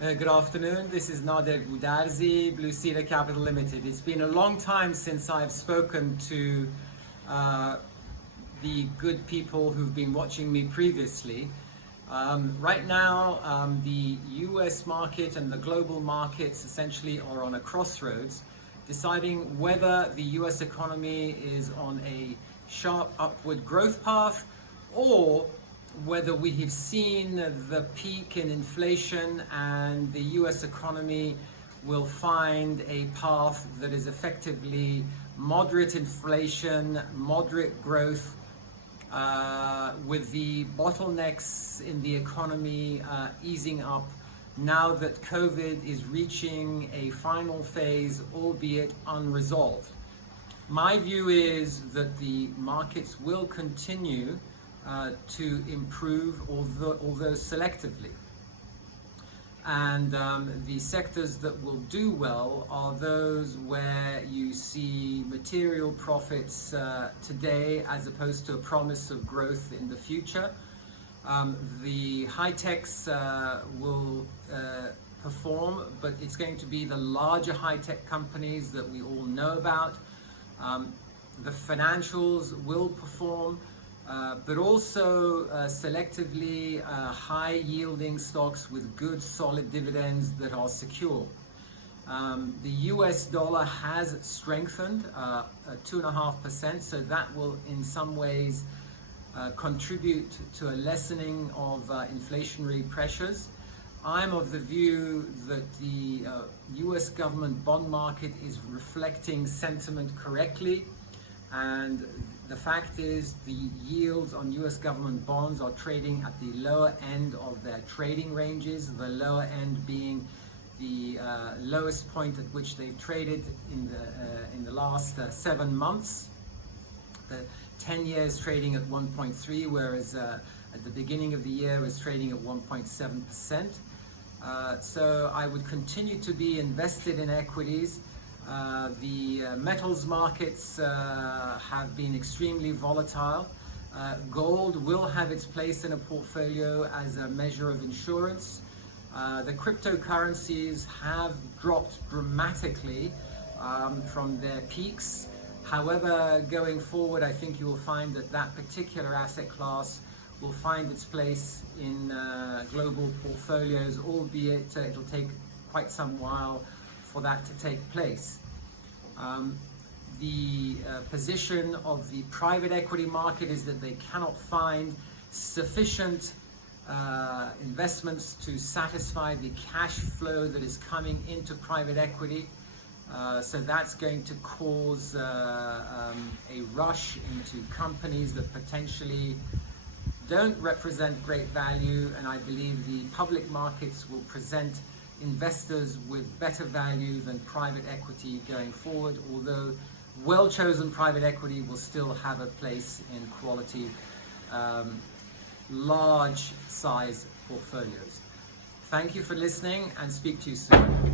Good afternoon. This is Nader Goodarzi, Cedar Capital Limited. It's been a long time since I've spoken to the good people who've been watching me previously. Right now, the US market and the global markets essentially are on a crossroads, deciding whether the US economy is on a sharp upward growth path or whether we have seen the peak in inflation and the US economy will find a path that is effectively moderate inflation, moderate growth, with the bottlenecks in the economy easing up now that COVID is reaching a final phase, albeit unresolved. My view is that the markets will continue to improve, although selectively. And the sectors that will do well are those where you see material profits today as opposed to a promise of growth in the future. The high techs will perform, but it's going to be the larger high tech companies that we all know about. The financials will perform, but also selectively high yielding stocks with good solid dividends that are secure. The US dollar has strengthened 2.5%, so that will in some ways contribute to a lessening of inflationary pressures. I'm of the view that the US government bond market is reflecting sentiment correctly, and the fact is the yields on US government bonds are trading at the lower end of their trading ranges, the lower end being the lowest point at which they've traded in the last 7 months. The 10 years trading at 1.3, whereas at the beginning of the year was trading at 1.7%. So I would continue to be invested in equities. The metals markets have been extremely volatile. Gold will have its place in a portfolio as a measure of insurance. The cryptocurrencies have dropped dramatically from their peaks. However, going forward, I think you will find that that particular asset class will find its place in global portfolios, albeit it'll take quite some while for that to take place. The position of the private equity market is that they cannot find sufficient investments to satisfy the cash flow that is coming into private equity. So that's going to cause a rush into companies that potentially don't represent great value, and I believe the public markets will present investors with better value than private equity going forward, although well-chosen private equity will still have a place in quality, large size portfolios. Thank you for listening, and speak to you soon.